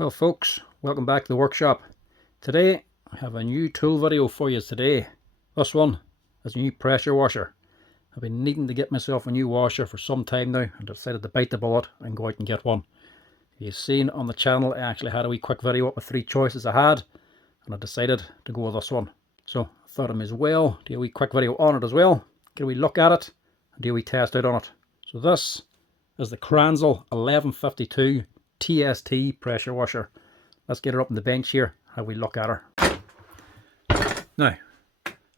Well folks, welcome back to the workshop. Today I have a new tool video for you today. This one is a new pressure washer. I've been needing to get myself a new washer for some time now and decided to bite the bullet and go out and get one. You've seen on the channel I actually had a wee quick video up with 3 choices I had, and I decided to go with this one. So I thought I may as well do a wee quick video on it as well, get a wee look at it and do a wee test out on it. So this is the Kranzle 1152 TST pressure washer. Let's get her up on the bench here, have we look at her. Now,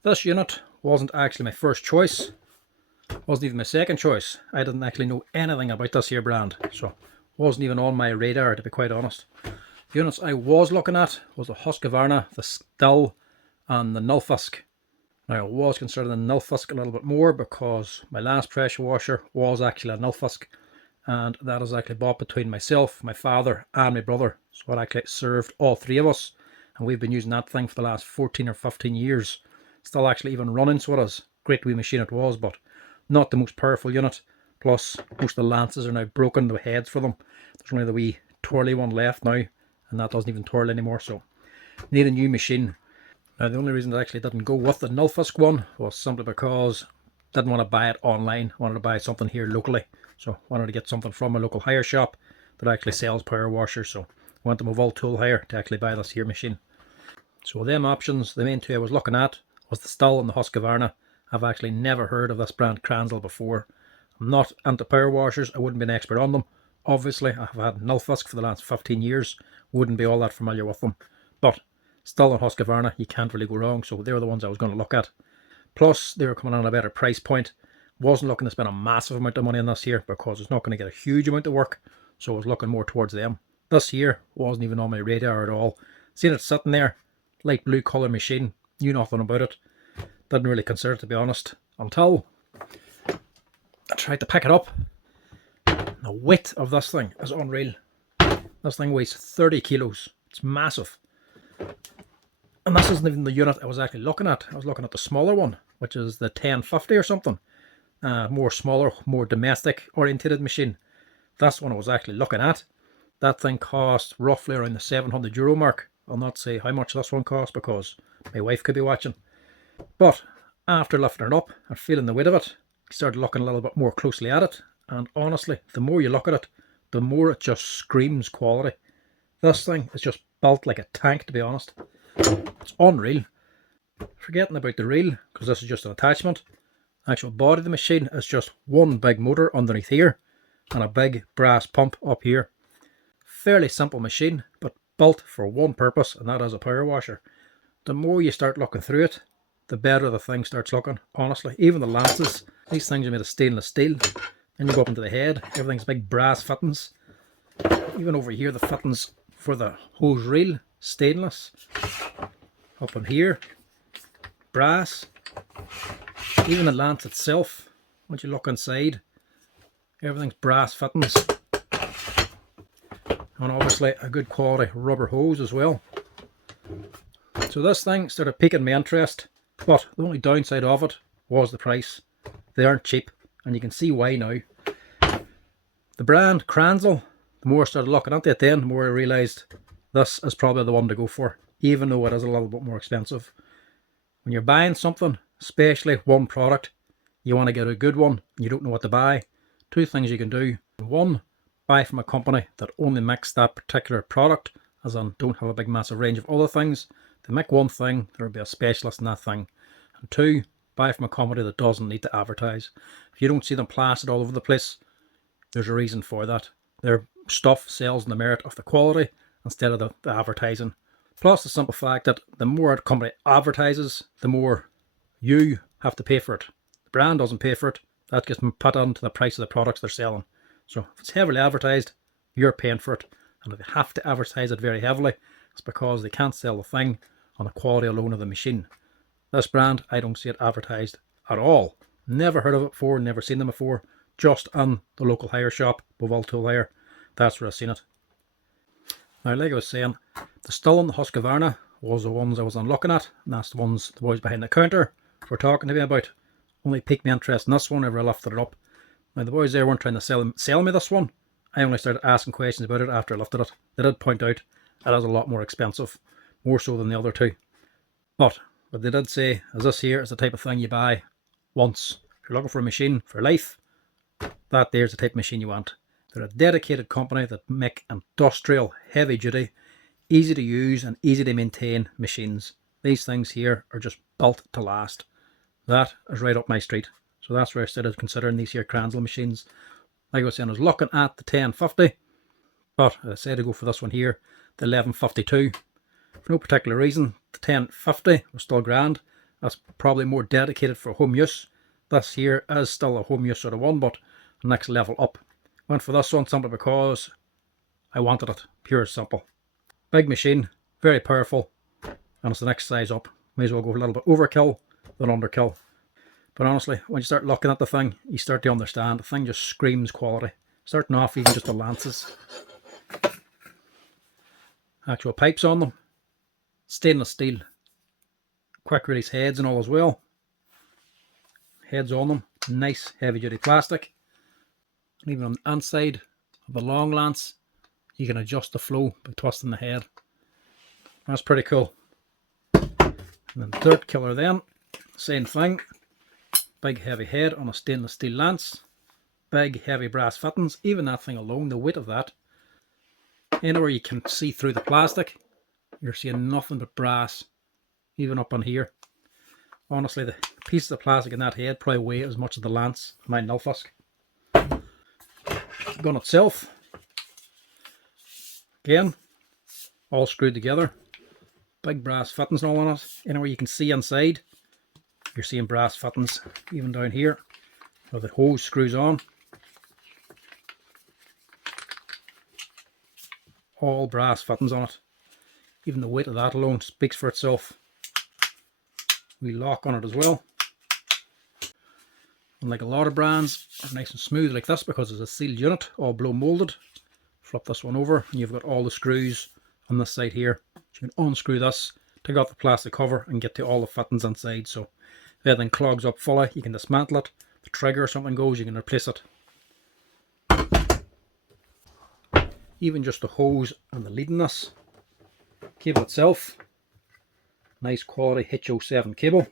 this unit wasn't actually my first choice, wasn't even my second choice. I didn't actually know anything about this here brand, so wasn't even on my radar, to be quite honest. The units I was looking at was the Husqvarna, the Still and the Nilfisk. Now I was considering the Nilfisk a little bit more because my last pressure washer was actually a Nilfisk, and that is actually bought between myself, my father and my brother. So it actually served all 3 of us, and we've been using that thing for the last 14 or 15 years. Still actually even running, so it is. Great wee machine it was, but not the most powerful unit. Plus most of the lances are now broken, the heads for them. There's only the wee twirly one left now, and that doesn't even twirl anymore, so need a new machine. Now the only reason I actually didn't go with the Nilfisk one was simply because I didn't want to buy it online. I wanted to buy something here locally. So I wanted to get something from a local hire shop that actually sells power washers. So I went to my Vault Tool Hire to actually buy this here machine. So them options, the main 2 I was looking at was the Still and the Husqvarna. I've actually never heard of this brand Kranzle before. I'm not into power washers, I wouldn't be an expert on them. Obviously I've had Nilfisk for the last 15 years, wouldn't be all that familiar with them. But Still and Husqvarna, you can't really go wrong, so they were the ones I was going to look at. Plus they were coming on a better price point. Wasn't looking to spend a massive amount of money on this here because it's not going to get a huge amount of work, so I was looking more towards them. This here wasn't even on my radar at all. Seeing it sitting there, light blue colour machine, knew nothing about it. Didn't really consider it, to be honest, until I tried to pick it up. The weight of this thing is unreal. This thing weighs 30 kilos. It's massive. And this isn't even the unit I was actually looking at. I was looking at the smaller one, which is the 1050 or something. More smaller, more domestic orientated machine. That's one I was actually looking at. That thing cost roughly around the €700 mark. I'll not say how much this one cost because my wife could be watching. But after lifting it up and feeling the weight of it, I started looking a little bit more closely at it. And honestly, the more you look at it, the more it just screams quality. This thing is just built like a tank, to be honest. It's unreal. Forgetting about the reel, because this is just an attachment. Actual body of the machine is just one big motor underneath here and a big brass pump up here. Fairly simple machine, but built for one purpose, and that is a power washer. The more you start looking through it, the better the thing starts looking, honestly. Even the lances, these things are made of stainless steel. Then you go up into the head, everything's big brass fittings. Even over here, the fittings for the hose reel, stainless. Up in here, brass. Even the lance itself, once you look inside, everything's brass fittings. And obviously a good quality rubber hose as well. So this thing started piquing my interest, but the only downside of it was the price. They aren't cheap, and you can see why now. The brand Kranzle, the more I started looking at it then, the more I realised this is probably the one to go for, even though it is a little bit more expensive. When you're buying something, especially one product, you want to get a good one and you don't know what to buy. 2 things you can do. 1, buy from a company that only makes that particular product, as in don't have a big massive range of other things. They make one thing, there will be a specialist in that thing. And 2, buy from a company that doesn't need to advertise. If you don't see them plastered all over the place, there's a reason for that. Their stuff sells on the merit of the quality instead of the advertising. Plus the simple fact that the more a company advertises, the more you have to pay for it. The brand doesn't pay for it. That gets put onto the price of the products they're selling. So if it's heavily advertised, you're paying for it. And if they have to advertise it very heavily, it's because they can't sell the thing on the quality alone of the machine. This brand, I don't see it advertised at all. Never heard of it before, never seen them before. Just on the local hire shop, Vault Tool Hire. That's where I've seen it. Now, like I was saying, the Still and the Husqvarna was the ones I was on looking at, and that's the ones the boys behind the counter were talking to me about. Only piqued my interest in this one whenever I lifted it up. Now the boys there weren't trying to sell me this one. I only started asking questions about it after I lifted it. They did point out it is a lot more expensive, more so than the other two. But what they did say is this here is the type of thing you buy once. If you're looking for a machine for life, that there's the type of machine you want. They're a dedicated company that make industrial, heavy duty, easy to use and easy to maintain machines. These things here are just built to last. That is right up my street. So that's where I started considering these here Kranzle machines. Like I was saying, I was looking at the 1050, but I decided to go for this one here, the 1152. For no particular reason, the 1050 was still grand. That's probably more dedicated for home use. This here is still a home use sort of one, but the next level up. Went for this one simply because I wanted it, pure simple. Big machine, very powerful, and it's the next size up. May as well go a little bit overkill than underkill. But honestly, when you start looking at the thing, you start to understand the thing just screams quality. Starting off even just the lances. Actual pipes on them. Stainless steel. Quick release heads and all as well. Heads on them. Nice heavy duty plastic. And even on the inside of the long lance, you can adjust the flow by twisting the head. That's pretty cool. And then dirt killer then, same thing. Big heavy head on a stainless steel lance. Big heavy brass fittings. Even that thing alone, the weight of that. Anywhere you can see through the plastic, you're seeing nothing but brass. Even up on here. Honestly, the pieces of plastic in that head probably weigh as much as the lance of my Nilfusk. The gun itself, again, all screwed together. Big brass fittings and all on it. Anywhere you can see inside, you're seeing brass fittings. Even down here, where the hose screws on. All brass fittings on it. Even the weight of that alone speaks for itself. We lock on it as well. And like a lot of brands, are nice and smooth like this because it's a sealed unit, all blow molded. Flip this one over and you've got all the screws on this side here. So you can unscrew this, take off the plastic cover and get to all the fittings inside. So if anything clogs up fully, you can dismantle it. If the trigger or something goes, you can replace it. Even just the hose and the lead in this. Cable itself, nice quality H07 cable.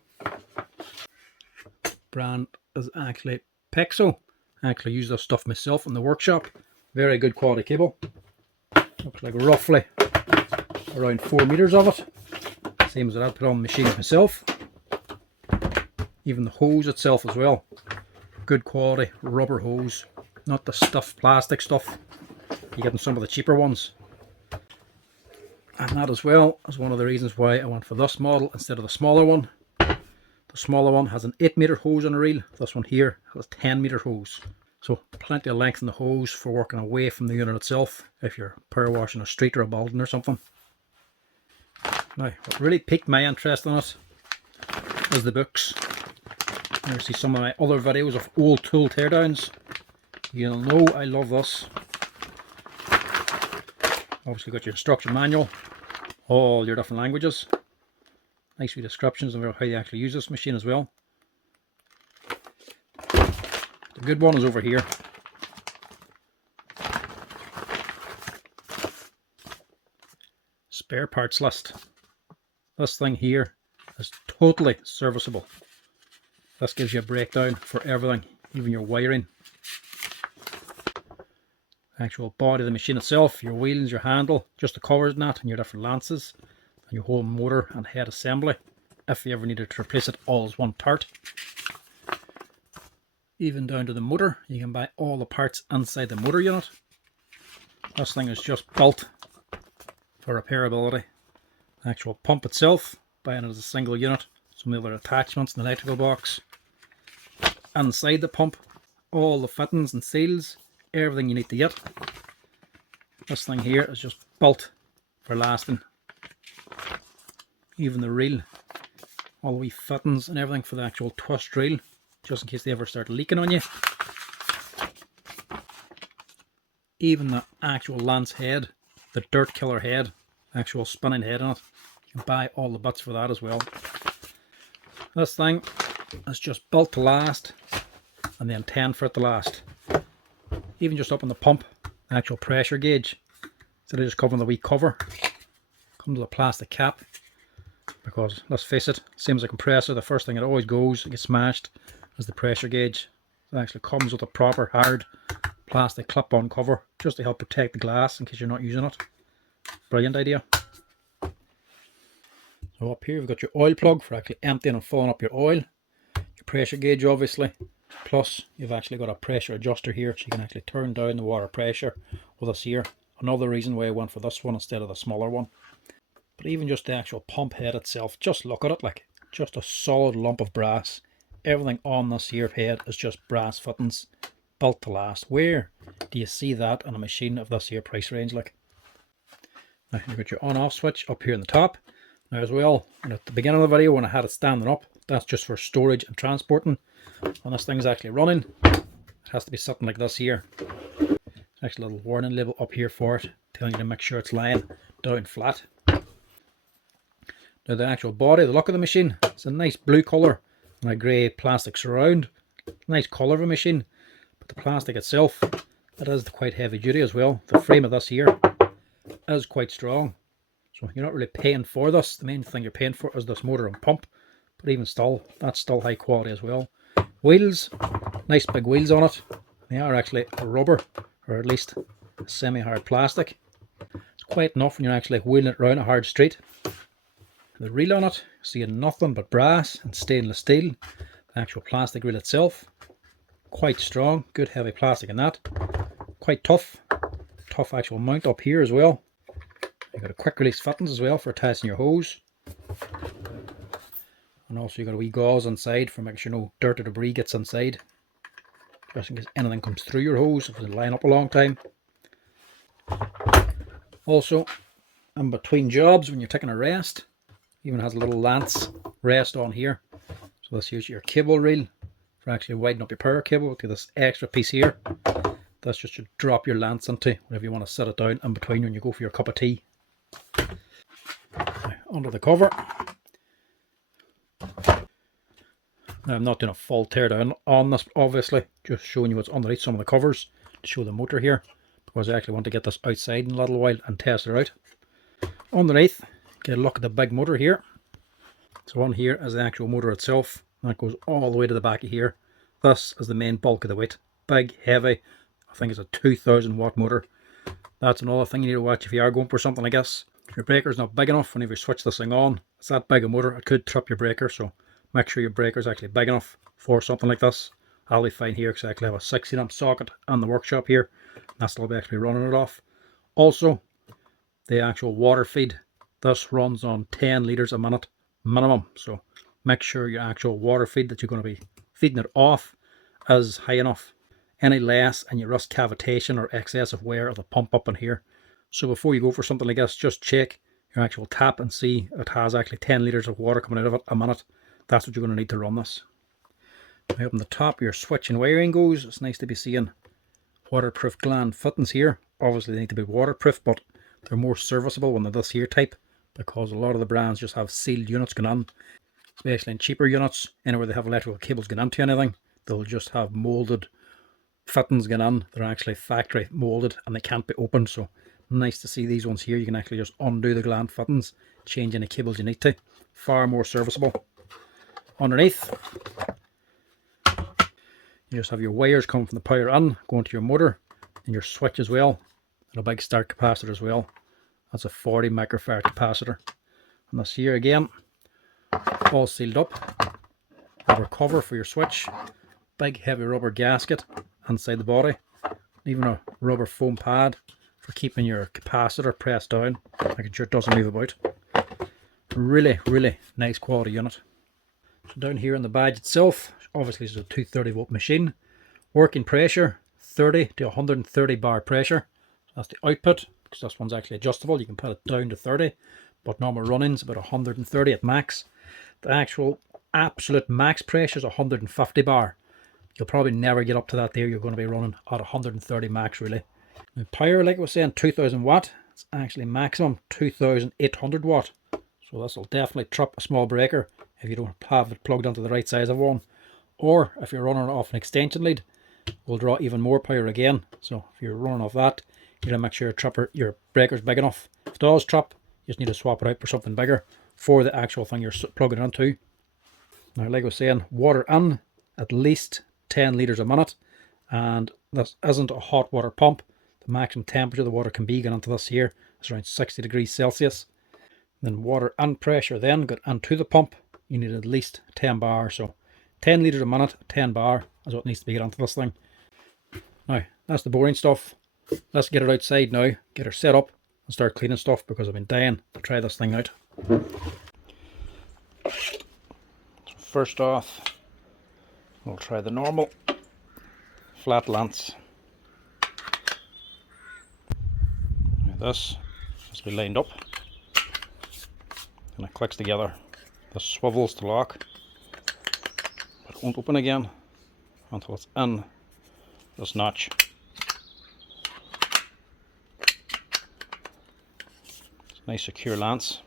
Brand is actually Pexo. I actually use this stuff myself in the workshop. Very good quality cable. Looks like roughly around 4 meters of it. Same as I'd put on machines myself. Even the hose itself as well. Good quality rubber hose. Not the stuffed plastic stuff you get in some of the cheaper ones. And that as well is one of the reasons why I went for this model instead of the smaller one. The smaller one has an 8 meter hose on a reel. This one here has a 10 meter hose. So plenty of length in the hose for working away from the unit itself if you're power washing a street or a building or something. Now, what really piqued my interest in it is the books. You see some of my other videos of old tool teardowns. You'll know I love this. Obviously got your instruction manual, all your different languages. Nice wee descriptions of how you actually use this machine as well. The good one is over here. Spare parts list. This thing here is totally serviceable. This gives you a breakdown for everything, even your wiring. Actual body of the machine itself, your wheels, your handle, just the covers and that, and your different lances, and your whole motor and head assembly, if you ever needed to replace it all as one part. Even down to the motor, you can buy all the parts inside the motor unit. This thing is just built for repairability. The actual pump itself, buying it as a single unit, some of the other attachments in the electrical box. Inside the pump, all the fittings and seals, everything you need to get. This thing here is just built for lasting. Even the reel, all the wee fittings and everything for the actual twist reel, just in case they ever start leaking on you. Even the actual lance head, the dirt killer head, actual spinning head on it, you can buy all the bits for that as well. This thing is just built to last, and they intend for it to last. Even just up on the pump, the actual pressure gauge. Instead of just covering the wee cover, comes with a plastic cap. Because let's face it, same as a compressor, the first thing it always goes, it gets smashed, is the pressure gauge. It actually comes with a proper hard plastic clip-on cover just to help protect the glass in case you're not using it. Brilliant idea. So up here you've got your oil plug for actually emptying and filling up your oil. Your pressure gauge obviously. Plus you've actually got a pressure adjuster here so you can actually turn down the water pressure with this here. Another reason why I went for this one instead of the smaller one. But even just the actual pump head itself, just look at it, like just a solid lump of brass. Everything on this here head is just brass fittings, built to last. Where do you see that on a machine of this here price range? Like, now you've got your on off switch up here in the top. Now as well, and at the beginning of the video when I had it standing up, that's just for storage and transporting. When this thing's actually running, it has to be something like this here. There's actually a little warning label up here for it, telling you to make sure it's lying down flat. Now the actual body, the look of the machine, it's a nice blue colour and a grey plastic surround. Nice colour of a machine, but the plastic itself, it is quite heavy duty as well. The frame of this here is quite strong, so you're not really paying for this. The main thing you're paying for is this motor and pump, but even still, that's still high quality as well. Wheels, nice big wheels on it. They are actually a rubber, or at least a semi-hard plastic. It's quite enough when you're actually wheeling it around a hard street. The reel on it, seeing nothing but brass and stainless steel. The actual plastic reel itself, quite strong, good heavy plastic in that. Quite tough, tough actual mount up here as well. You've got a quick release fittings as well for attaching your hose. And also you've got a wee gauze inside for making sure no dirt or debris gets inside. Just in case anything comes through your hose if it's line up a long time. Also, in between jobs when you're taking a rest, even has a little lance rest on here. So this here's your cable reel for actually widening up your power cable to this extra piece here. That's just to drop your lance into whenever you want to set it down in between when you go for your cup of tea. Now, under the cover. Now I'm not doing a full tear down on this obviously, just showing you what's underneath some of the covers to show the motor here, because I actually want to get this outside in a little while and test it out. Underneath, get a look at the big motor here. So on here is the actual motor itself. That goes all the way to the back of here. This is the main bulk of the weight. Big, heavy. I think it's a 2000 watt motor. That's another thing you need to watch if you are going for something like this. If your breaker's not big enough, whenever you switch this thing on, it's that big a motor, it could trip your breaker. So make sure your breaker's actually big enough for something like this. I'll be fine here because I actually have a 16 amp socket on the workshop here. That's still be actually running it off. Also, the actual water feed. This runs on 10 litres a minute minimum, so make sure your actual water feed that you're going to be feeding it off is high enough. Any less and you risk cavitation or excess of wear of the pump up in here. So before you go for something like this, just check your actual tap and see it has actually 10 litres of water coming out of it a minute. That's what you're going to need to run this. Now up on the top your switch and wiring goes. It's nice to be seeing waterproof gland fittings here. Obviously they need to be waterproof, but they're more serviceable when they're this here type, because a lot of the brands just have sealed units going on, especially in cheaper units. Anywhere they have electrical cables going into anything, they'll just have molded fittings going on. They're actually factory molded and they can't be opened. So nice to see these ones here. You can actually just undo the gland fittings, change any cables you need to. Far more serviceable. Underneath, you just have your wires coming from the power in, going to your motor, and your switch as well, and a big start capacitor as well. That's a 40 microfarad capacitor. And this here again, all sealed up. Rubber cover for your switch. Big heavy rubber gasket inside the body. Even a rubber foam pad for keeping your capacitor pressed down, making sure it doesn't move about. Really, really nice quality unit. So down here in the badge itself, obviously it's a 230 volt machine. Working pressure, 30 to 130 bar pressure. That's the output, because this one's actually adjustable. You can put it down to 30, but normal running's about 130 at max. The actual absolute max pressure is 150 bar. You'll probably never get up to that there. You're going to be running at 130 max really. Now power, like I was saying, 2000 watt. It's actually maximum 2800 watt. So this will definitely trip a small breaker if you don't have it plugged onto the right size of one. Or if you're running off an extension lead, will draw even more power again. So if you're running off that, You gotta make sure your breaker's big enough. If it does trap, you just need to swap it out for something bigger for the actual thing you're plugging it into. Now, like I was saying, water in at least 10 litres a minute, and this isn't a hot water pump. The maximum temperature the water can be going into this here is around 60 degrees Celsius. Then water and pressure then got into the pump. You need at least 10 bar, so 10 litres a minute, 10 bar is what needs to be get onto this thing. Now, that's the boring stuff. Let's get it outside now, get her set up and start cleaning stuff, because I've been dying to try this thing out. So first off, we'll try the normal flat lance. Now this has to be lined up and it clicks together. This swivels to lock, but it won't open again until it's in this notch. It's a nice secure lance.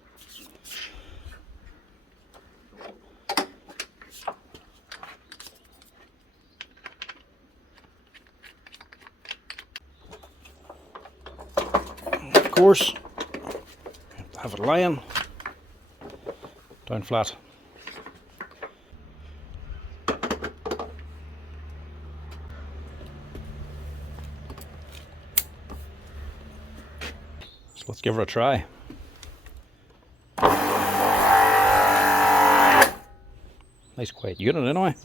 Of course, have it lying down flat. So let's give her a try. Nice quiet unit anyway.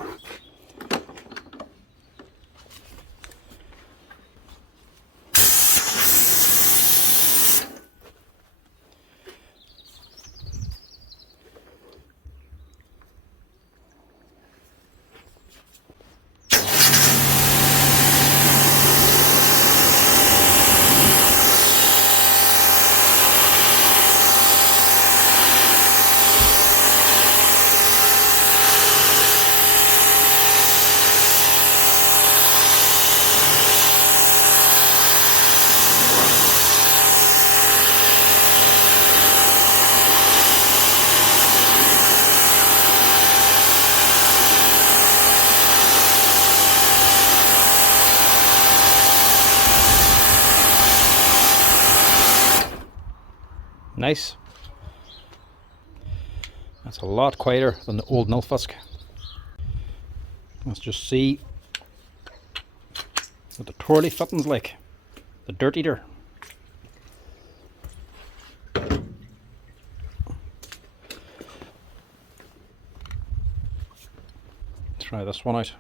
Nice. That's a lot quieter than the old Nilfisk. Let's just see what the twirly fitting's like. The dirt eater. Try this one out.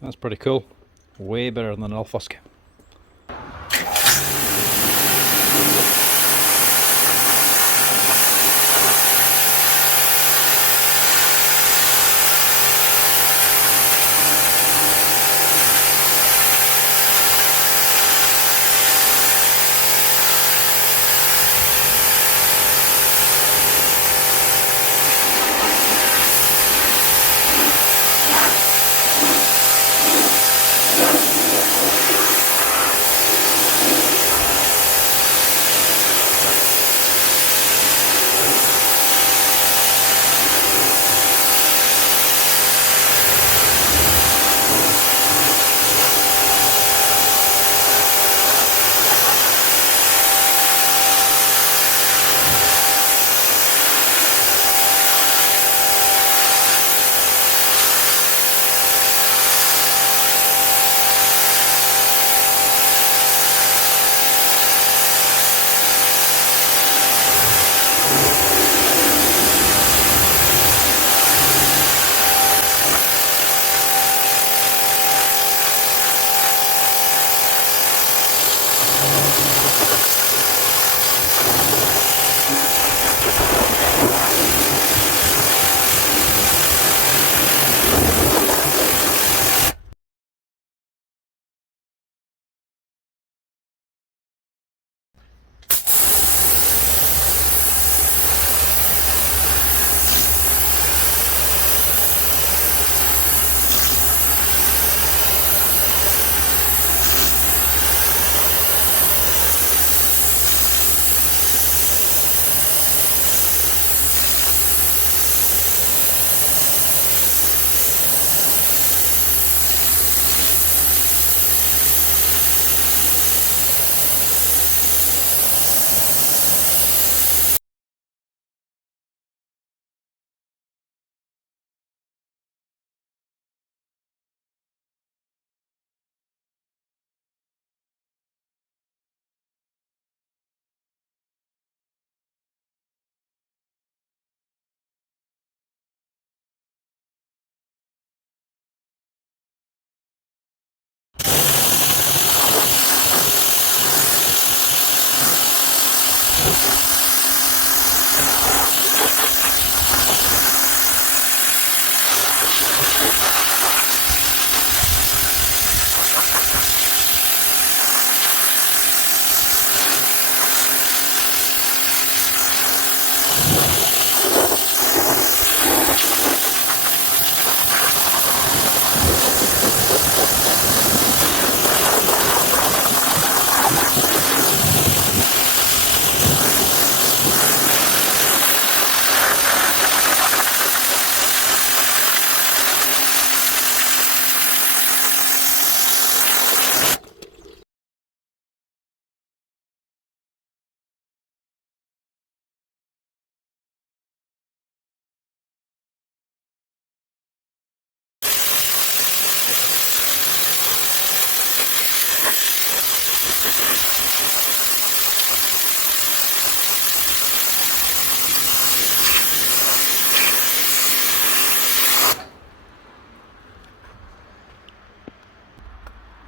That's pretty cool. Way better than an Nilfisk.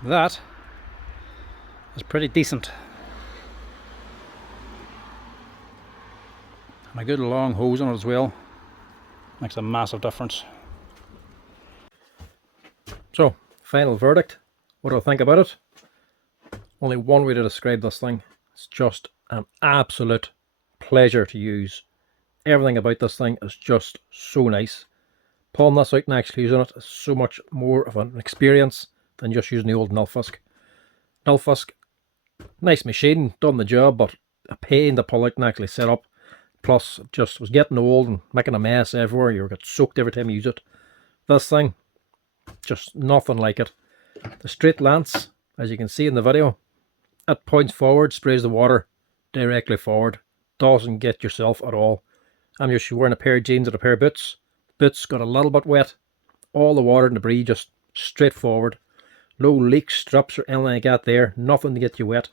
That is pretty decent. And a good long hose on it as well. Makes a massive difference. So, final verdict. What do I think about it? Only one way to describe this thing. It's just an absolute pleasure to use. Everything about this thing is just so nice. Pulling this out and actually using it is so much more of an experience than just using the old Nilfisk. Nilfisk, nice machine, done the job, but a pain to pull out and actually set up. Plus, it just was getting old and making a mess everywhere. You got soaked every time you use it. This thing, just nothing like it. The straight lance, as you can see in the video, it points forward, sprays the water directly forward. Doesn't get yourself at all. I'm just wearing a pair of jeans and a pair of boots. Boots got a little bit wet. All the water and debris just straight forward. No leaks, strips or anything like that there. Nothing to get you wet.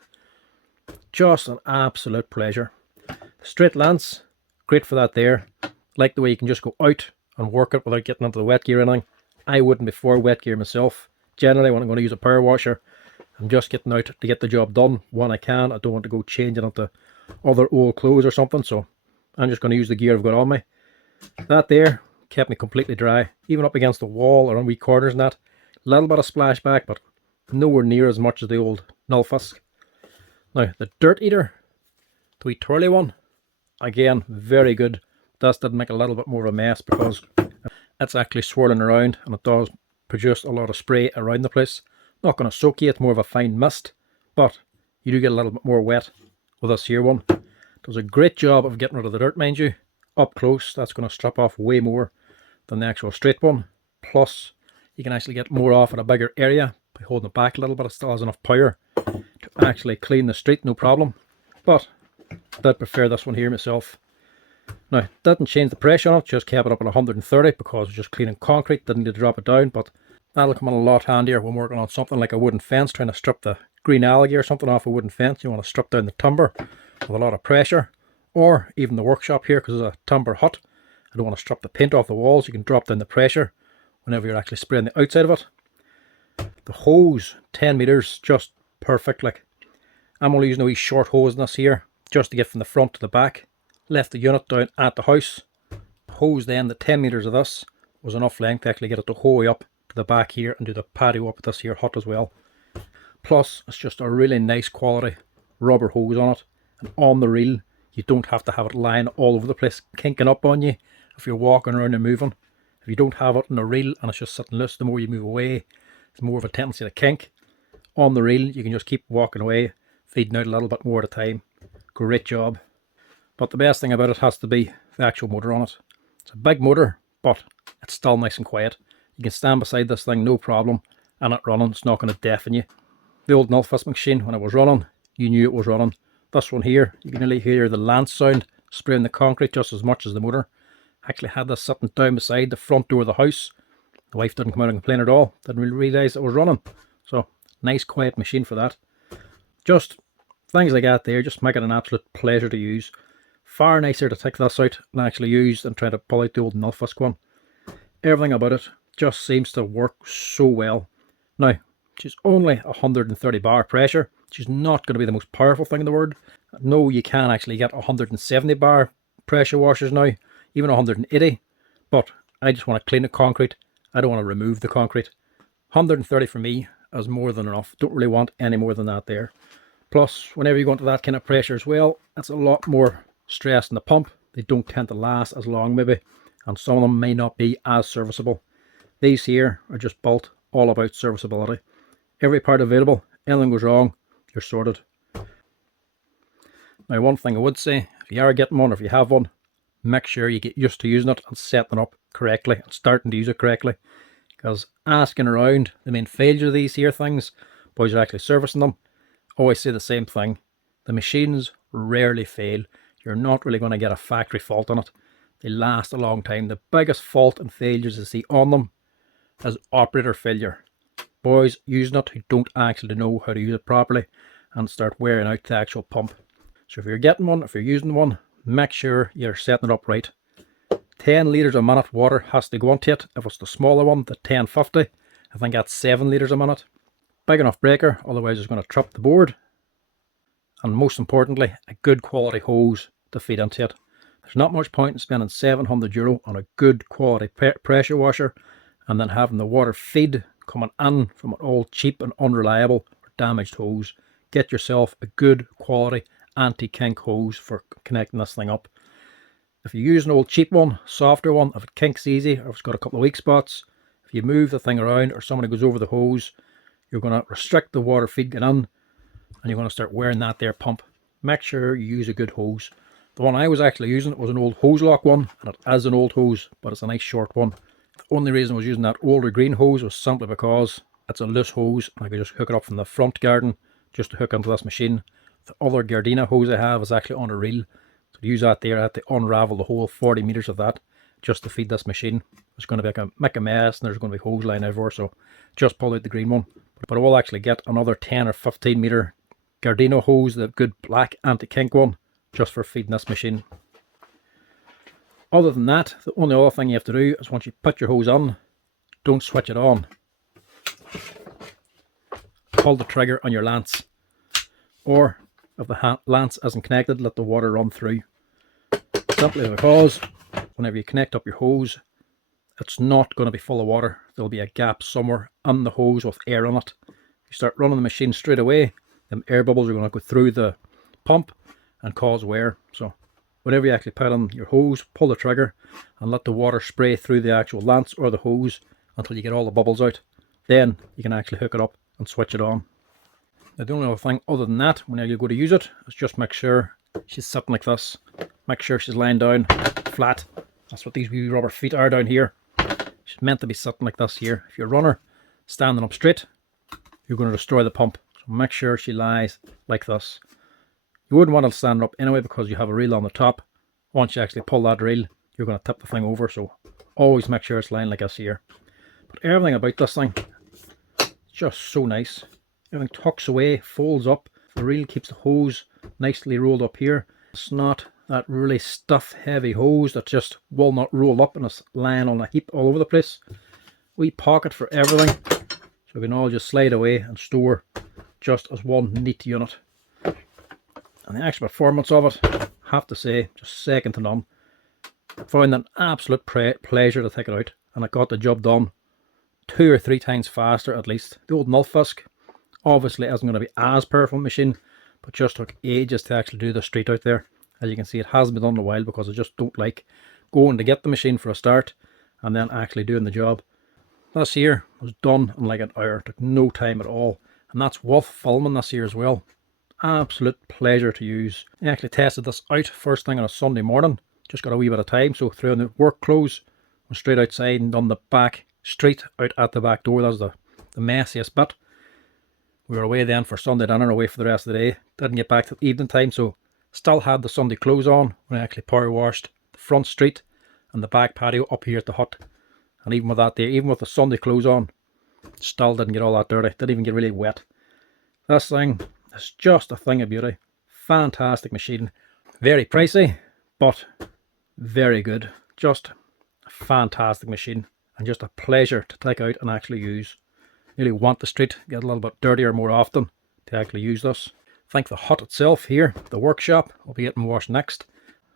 Just an absolute pleasure. The straight lance, great for that there. Like the way you can just go out and work it without getting into the wet gear or anything. I wouldn't before wet gear myself. Generally, when I'm going to use a power washer, I'm just getting out to get the job done when I can. I don't want to go changing into other old clothes or something, so I'm just going to use the gear I've got on me. That there kept me completely dry, even up against the wall or on wee corners and that. A little bit of splashback, but nowhere near as much as the old Nilfisk. Now, the dirt eater, the wee twirly one, again, very good. This did make a little bit more of a mess because it's actually swirling around and it does produce a lot of spray around the place. Not going to soak you, it's more of a fine mist, but you do get a little bit more wet with this here one. Does a great job of getting rid of the dirt, mind you. Up close, that's going to strip off way more than the actual straight one. Plus, you can actually get more off in a bigger area by holding it back a little bit. It still has enough power to actually clean the street, no problem. But I did prefer this one here myself. Now, didn't change the pressure on it, just kept it up at 130 because it was just cleaning concrete, didn't need to drop it down, but that'll come in a lot handier when working on something like a wooden fence, trying to strip the green algae or something off a wooden fence. You want to strip down the timber with a lot of pressure, or even the workshop here because it's a timber hut. I don't want to strip the paint off the walls. You can drop down the pressure whenever you're actually spraying the outside of it. The hose, 10 meters, just perfect. Like, I'm only using a wee short hose in this here just to get from the front to the back. Left the unit down at the house. Hose then, the 10 meters of this was enough length to actually get it the whole way up to the back here and do the patio up at this here hut as well. Plus, it's just a really nice quality rubber hose on it, and on the reel. You don't have to have it lying all over the place, kinking up on you if you're walking around and moving. If you don't have it on the reel and it's just sitting loose, the more you move away, it's more of a tendency to kink. On the reel, you can just keep walking away, feeding out a little bit more at a time. Great job. But the best thing about it has to be the actual motor on it. It's a big motor, but it's still nice and quiet. You can stand beside this thing, no problem, and it running, it's not going to deafen you. The old Nilfisk machine, when it was running, you knew it was running. This one here, you can nearly hear the lance sound spraying the concrete just as much as the motor. I actually had this sitting down beside the front door of the house. The wife didn't come out and complain at all. Didn't really realise it was running. So, nice quiet machine for that. Just things like that there, just make it an absolute pleasure to use. Far nicer to take this out and actually use than trying to pull out the old Nilfisk one. Everything about it just seems to work so well. Now, she's only 130 bar pressure. She's not going to be the most powerful thing in the world. No, you can actually get 170 bar pressure washers now, even 180. But I just want to clean the concrete. I don't want to remove the concrete. 130 for me is more than enough. Don't really want any more than that there. Plus, whenever you go into that kind of pressure as well, it's a lot more stress in the pump. They don't tend to last as long maybe, and some of them may not be as serviceable. These here are just built all about serviceability. Every part available, anything goes wrong, you're sorted. Now, one thing I would say, if you are getting one or if you have one, make sure you get used to using it and setting it up correctly and starting to use it correctly. Because asking around the main failure of these here things, boys are actually servicing them, always say the same thing. The machines rarely fail. You're not really going to get a factory fault on it. They last a long time. The biggest fault and failures I see on them is operator failure. Boys using it who don't actually know how to use it properly and start wearing out the actual pump. So if you're getting one, if you're using one, make sure you're setting it up right. 10 litres a minute water has to go onto it. If it's the smaller one, the 1050, I think that's 7 litres a minute. big enough breaker, otherwise it's going to trip the board. And most importantly, a good quality hose to feed into it. There's not much point in spending €700 on a good quality pressure washer and then having the water feed coming in from an old cheap and unreliable or damaged hose. Get yourself a good quality anti-kink hose for connecting this thing up. If you use an old cheap one, softer one, if it kinks easy or if it's got a couple of weak spots, if you move the thing around or somebody goes over the hose, you're going to restrict the water feed getting in and you're going to start wearing that there pump. Make sure you use a good hose. The one I was actually using was an old hose lock one, and it is an old hose, but it's a nice short one. The only reason I was using that older green hose was simply because it's a loose hose and I could just hook it up from the front garden just to hook into this machine. The other Gardena hose I have is actually on a reel. So to use that there, I had to unravel the whole 40 meters of that just to feed this machine. It's going to make a mess and there's going to be hose line everywhere, so just pull out the green one. But I will actually get another 10 or 15 meter Gardena hose, the good black anti-kink one, just for feeding this machine. Other than that, the only other thing you have to do is once you put your hose on, don't switch it on. Pull the trigger on your lance, or if the lance isn't connected, let the water run through. Simply because whenever you connect up your hose, it's not going to be full of water. There'll be a gap somewhere on the hose with air on it. If you start running the machine straight away, them air bubbles are going to go through the pump and cause wear. So whenever you actually put on your hose, pull the trigger and let the water spray through the actual lance or the hose until you get all the bubbles out. Then you can actually hook it up and switch it on. Now the only other thing other than that, whenever you go to use it, is just make sure she's sitting like this. Make sure she's lying down flat. That's what these wee rubber feet are down here. She's meant to be sitting like this here. If you run her standing up straight, you're going to destroy the pump. So make sure she lies like this. You wouldn't want to stand her up anyway because you have a reel on the top. Once you actually pull that reel, you're going to tip the thing over. So always make sure it's lying like this here. But everything about this thing is just so nice. Everything tucks away, folds up. The reel keeps the hose nicely rolled up here. It's not that really stuff heavy hose that just will not roll up and it's lying on a heap all over the place. We pocket for everything, so we can all just slide away and store just as one neat unit. And the actual performance of it, I have to say, just second to none. I found an absolute pleasure to take it out, and I got the job done 2 or 3 times faster at least. The old Nulfisk obviously isn't going to be as powerful a machine, but just took ages to actually do the street out there. As you can see, it hasn't been done in a while because I just don't like going to get the machine for a start and then actually doing the job. This here was done in like an hour, took no time at all, and that's worth filming this here as well. Absolute pleasure to use. I actually tested this out first thing on a Sunday morning, just got a wee bit of time, so threw in the work clothes, went straight outside and done the back street out at the back door. That was the messiest bit. We were away then for Sunday dinner, away for the rest of the day. Didn't get back till evening time, so still had the Sunday clothes on when I actually power washed the front street and the back patio up here at the hut. And even with that there, even with the Sunday clothes on, still didn't get all that dirty. Didn't even get really wet. This thing is just a thing of beauty. Fantastic machine. Very pricey, but very good. Just a fantastic machine and just a pleasure to take out and actually use. Really want the street, get a little bit dirtier more often to actually use this. I think the hut itself here, the workshop, will be getting washed next.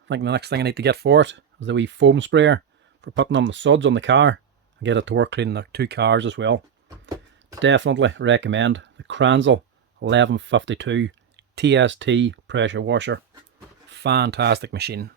I think the next thing I need to get for it is the wee foam sprayer for putting on the suds on the car and get it to work cleaning the 2 cars as well. Definitely recommend the Kranzle 1152 TST pressure washer. Fantastic machine.